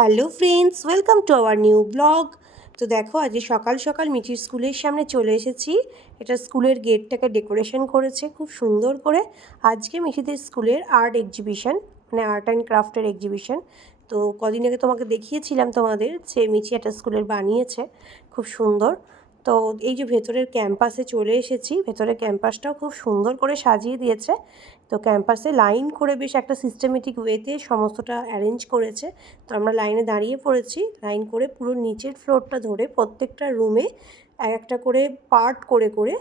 Hello friends, welcome to our new blog. তো দেখো, আজকে সকাল সকাল মিঠির স্কুলের সামনে চলে এসেছি। এটা স্কুলের গেটটাকে ডেকোরেশন করেছে খুব সুন্দর করে। আজকে মিঠিদের স্কুলের আর্ট এক্সিবিশন মানে আর্ট অ্যান্ড ক্রাফটের এক্সিবিশন। তো কদিন আগে তোমাকে দেখিয়েছিলাম তোমাদের যে মিঠি একটা স্কুলের বানিয়েছে, খুব সুন্দর। তো এই যে ভেতরের ক্যাম্পাসে চলে এসেছি, ভেতরের ক্যাম্পাসটাও খুব সুন্দর করে সাজিয়ে দিয়েছে। তো ক্যাম্পাসে লাইন করে বেশ একটা সিস্টেমেটিক ওয়েতে সমস্তটা অ্যারেঞ্জ করেছে। তো আমরা লাইনে দাঁড়িয়ে পড়েছি। লাইন করে পুরো নিচের ফ্লোরটা ধরে প্রত্যেকটা রুমে এক একটা করে পার্ট করে করে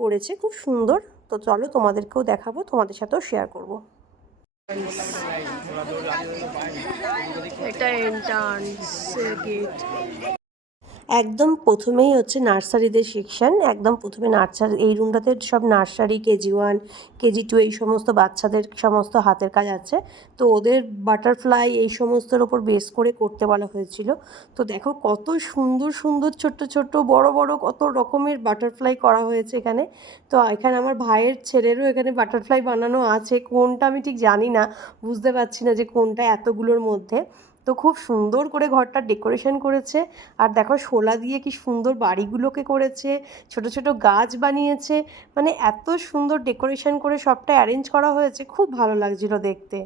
করেছে। খুব সুন্দর। তো চলো তোমাদেরকেও দেখাবো, তোমাদের সাথেও শেয়ার করব। এটা এন্ট্রান্স গেট একদম প্রথমেই হচ্ছে নার্সারিদের সেকশন, একদম প্রথমে নার্সারি, এই রুমটাতে সব nursery, KG one, KG two, এই সমস্ত বাচ্চাদের সমস্ত হাতের কাজ আছে। তো ওদের বাটারফ্লাই এই সমস্তর ওপর বেস করে করতে বলা হয়েছিল। তো দেখো কত সুন্দর সুন্দর, ছোট্ট ছোট্ট, বড় বড় কত রকমের বাটারফ্লাই করা হয়েছে এখানে। তো এখানে আমার ভাইয়ের ছেলেরও এখানে বাটারফ্লাই বানানো আছে। কোনটা আমি ঠিক জানি না, বুঝতে পারছি না যে কোনটা এতগুলোর মধ্যে। তো খুব সুন্দর করে ঘরটা ডেকোরেশন করেছে। আর দেখো শোলা দিয়ে কি সুন্দর বাড়িগুলোকে করেছে, ছোট ছোট গাছ বানিয়েছে। মানে এত সুন্দর ডেকোরেশন করে সবটা অ্যারেঞ্জ করা হয়েছে, খুব ভালো লাগছিল দেখতে।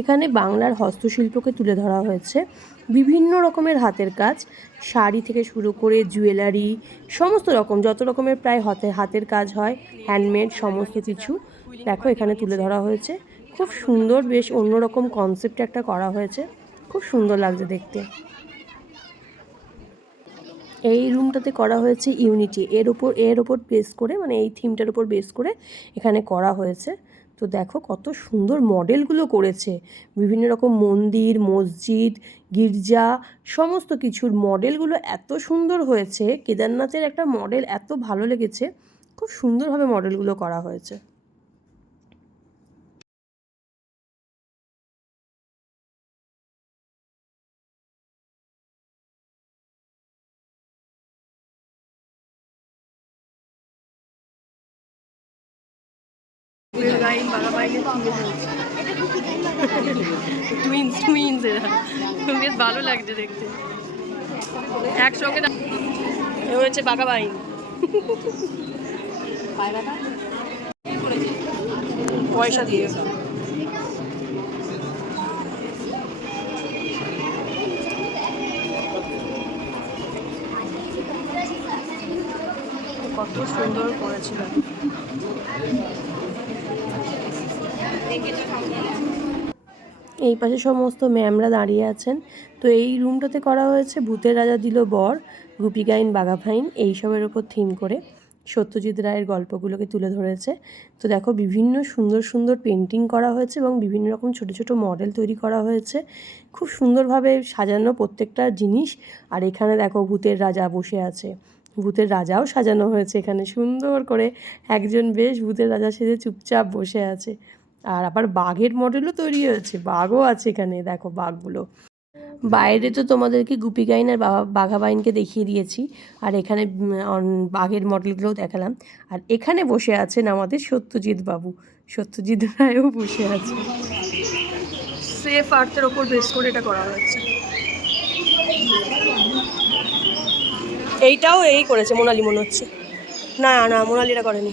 এখানে বাংলার হস্তশিল্পকে তুলে ধরা হয়েছে। বিভিন্ন রকমের হাতের কাজ, শাড়ি থেকে শুরু করে জুয়েলারি, সমস্ত রকম, যত রকমের প্রায় হাতে, হাতের কাজ হয় হ্যান্ডমেড সমস্ত কিছু। দেখো এখানে তুলে ধরা হয়েছে। খুব সুন্দর বেশ অন্যরকম কনসেপ্ট একটা করা হয়েছে। খুব সুন্দর লাগছে দেখতে। এই রুমটাতে করা হয়েছে ইউনিটি এর ওপর এর ওপর বেস করে মানে এই থিমটার ওপর বেস করে এখানে করা হয়েছে। তো দেখো কত সুন্দর মডেলগুলো করেছে। বিভিন্ন রকম মন্দির মসজিদ গির্জা সমস্ত কিছুর মডেলগুলো এত সুন্দর হয়েছে। কেদারনাথের একটা মডেল এত ভালো লেগেছে। খুব সুন্দরভাবে মডেলগুলো করা হয়েছে। গাইন বাঘাবাইনের টুইন্স টুইন্স এরা। বেশ ভালো লাগছে দেখতে। একসঙ্গে হচ্ছে বাঘাবাইন পয়সা দিয়ে কত সুন্দর করেছিল। এই পাশে সমস্ত ম্যামরা দাঁড়িয়ে আছেন। তো এই রুমটাতে করা হয়েছে ভূতের রাজা দিল বর গুপিগাইন বাঘাফাইন, এইসবের ওপর থিম করে সত্যজিৎ রায়ের গল্পগুলোকে তুলে ধরেছে। তো দেখো, বিভিন্ন সুন্দর সুন্দর পেন্টিং করা হয়েছে এবং বিভিন্ন রকম ছোট ছোট মডেল তৈরি করা হয়েছে। খুব সুন্দরভাবে সাজানো প্রত্যেকটা জিনিস। আর এখানে দেখো, ভূতের রাজা বসে আছে। ভূতের রাজাও সাজানো হয়েছে এখানে। সুন্দর করে একজন বেশ ভূতের রাজা সেজে চুপচাপ বসে আছে। আর আবার বাঘের মডেলও তৈরি হয়েছে বাঘও আছে এখানে দেখো বাঘগুলো। বাইরে তো তোমাদেরকে গুপি গাইন আর বাবা বাঘাবাইনকে দেখিয়ে দিয়েছি আর এখানে বাঘের মডেলগুলোও দেখালাম। আর এখানে বসে আছেন আমাদের সত্যজিৎ বাবু। সত্যজিৎ রায়ও বসে আছে। সেফ আর্থের ওপর বেস করে এটা করা হয়েছে। এইটাও এই করেছে মোনালি মনে হচ্ছে। না না মোনালিরা করেনি।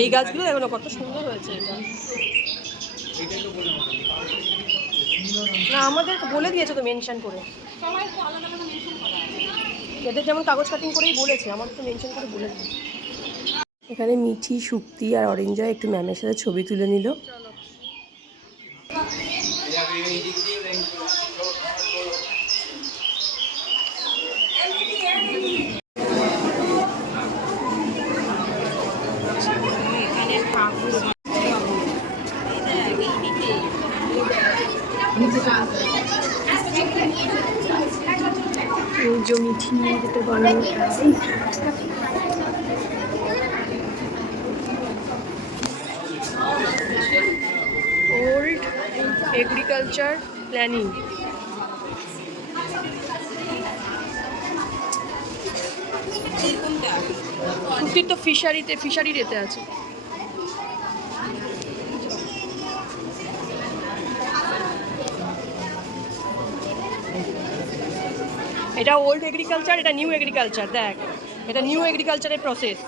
এই গাছগুলো দেখো না কত সুন্দর হয়েছে এটা। না, আমাদের বলে দিয়েছে তো মেনশন করে। এদের যেমন কাগজ কাটিং করেই বলেছে আমাদের তো মেনশন করে বলে দিয়েছে। এখানে মিঠি শুক্তি আর অরেঞ্জয় একটু ম্যামের সাথে ছবি তুলে নিল। জমিঠি যেটা বানানো ওল্ড এগ্রিকালচার প্ল্যানিং তো ফিশারিতে ফিশারি রেতে আছে। এটা ওল্ড এগ্রিকালচার এটা নিউ এগ্রিকালচার দেখ। এটা নিউ এগ্রিকালচারের প্রসেস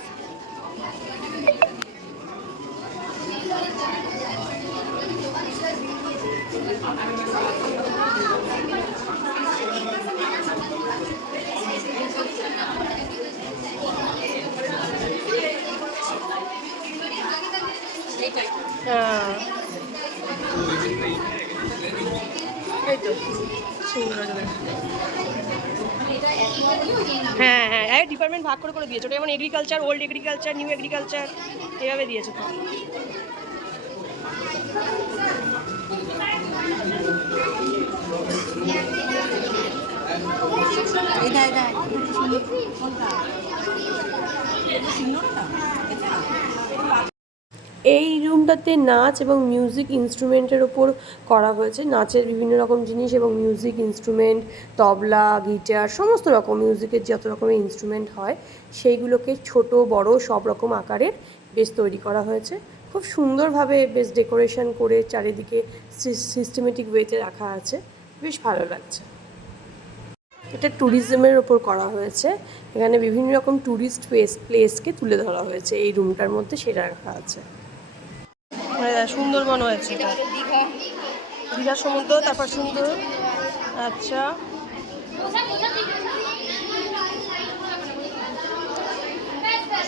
হ্যাঁ হ্যাঁ এক ডিপার্টমেন্ট ভাগ করে করে দিয়েছে ওটা যেমন agriculture old agriculture new agriculture এভাবে দিয়েছে তো এই রুমটাতে নাচ এবং মিউজিক ইনস্ট্রুমেন্টের ওপর করা হয়েছে। নাচের বিভিন্ন রকম জিনিস এবং মিউজিক ইনস্ট্রুমেন্ট তবলা গিটার সমস্ত রকম মিউজিকের যত রকমের ইনস্ট্রুমেন্ট হয়, সেইগুলোকে ছোট, বড় সব রকম আকারের বেশ তৈরি করা হয়েছে। খুব সুন্দরভাবে বেশ ডেকোরেশন করে চারিদিকে সিস্টেমেটিক ওয়েতে রাখা আছে। বেশ ভালো লাগছে। এটা ট্যুরিজমের ওপর করা হয়েছে। এখানে বিভিন্ন রকম ট্যুরিস্ট প্লেস প্লেসকে তুলে ধরা হয়েছে। এই রুমটার মধ্যে সেটা রাখা আছে। সুন্দরবন হয়েছে দীঘা। দীঘার সমুদ্র তারপর সুন্দর। আচ্ছা।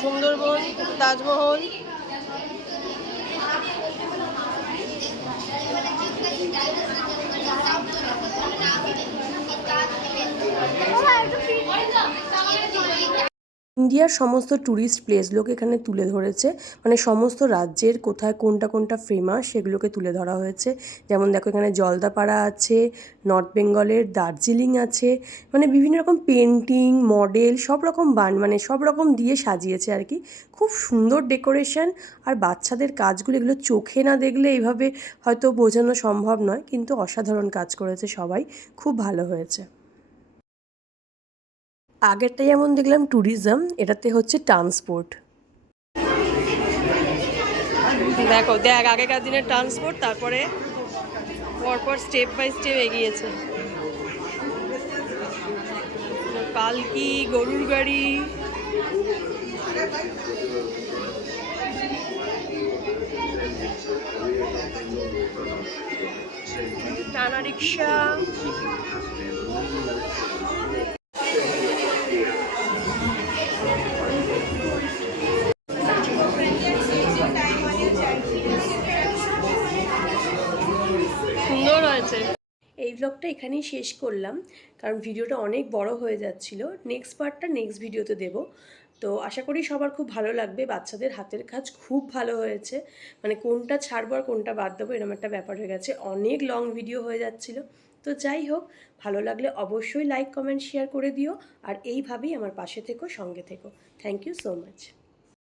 সুন্দরবন তাজমহল। ইন্ডিয়ার সমস্ত ট্যুরিস্ট প্লেসগুলোকে এখানে তুলে ধরেছে। মানে সমস্ত রাজ্যের কোথায় কোনটা কোনটা ফেমাস সেগুলোকে তুলে ধরা হয়েছে। যেমন দেখো এখানে জলদাপাড়া আছে নর্থ বেঙ্গলের দার্জিলিং আছে। মানে বিভিন্ন রকম পেন্টিং মডেল সব রকম বান মানে সব রকম দিয়ে সাজিয়েছে আর কি। খুব সুন্দর ডেকোরেশন আর বাচ্চাদের কাজগুলো এগুলো চোখে না দেখলে এইভাবে হয়তো বোঝানো সম্ভব নয়, কিন্তু অসাধারণ কাজ করেছে সবাই। খুব ভালো হয়েছে। আগেরটা যেমন দেখলাম ট্যুরিজম এটাতে হচ্ছে ট্রান্সপোর্ট দেখো, দেখ, আগেকার দিনের ট্রান্সপোর্ট তারপরে পরপর স্টেপ বাই স্টেপ এগিয়েছে। পালকি, গরুর গাড়ি। টানা রিক্সা। ব্লগটা এখানেই শেষ করলাম, কারণ ভিডিওটা অনেক বড় হয়ে যাচ্ছিল। নেক্সট পার্টটা নেক্সট ভিডিওতে দেব। তো আশা করি সবার খুব ভালো লাগবে, বাচ্চাদের হাতের কাজ খুব ভালো হয়েছে। মানে কোনটা ছাড়বো আর কোনটা বাদ দেবো এরকম একটা ব্যাপার হয়ে গেছে। অনেক লং ভিডিও হয়ে যাচ্ছিল। তো যাই হোক, ভালো লাগলে অবশ্যই লাইক কমেন্ট শেয়ার করে দিও। আর এইভাবেই আমার পাশে থেকো, সঙ্গে থেকো। Thank you so much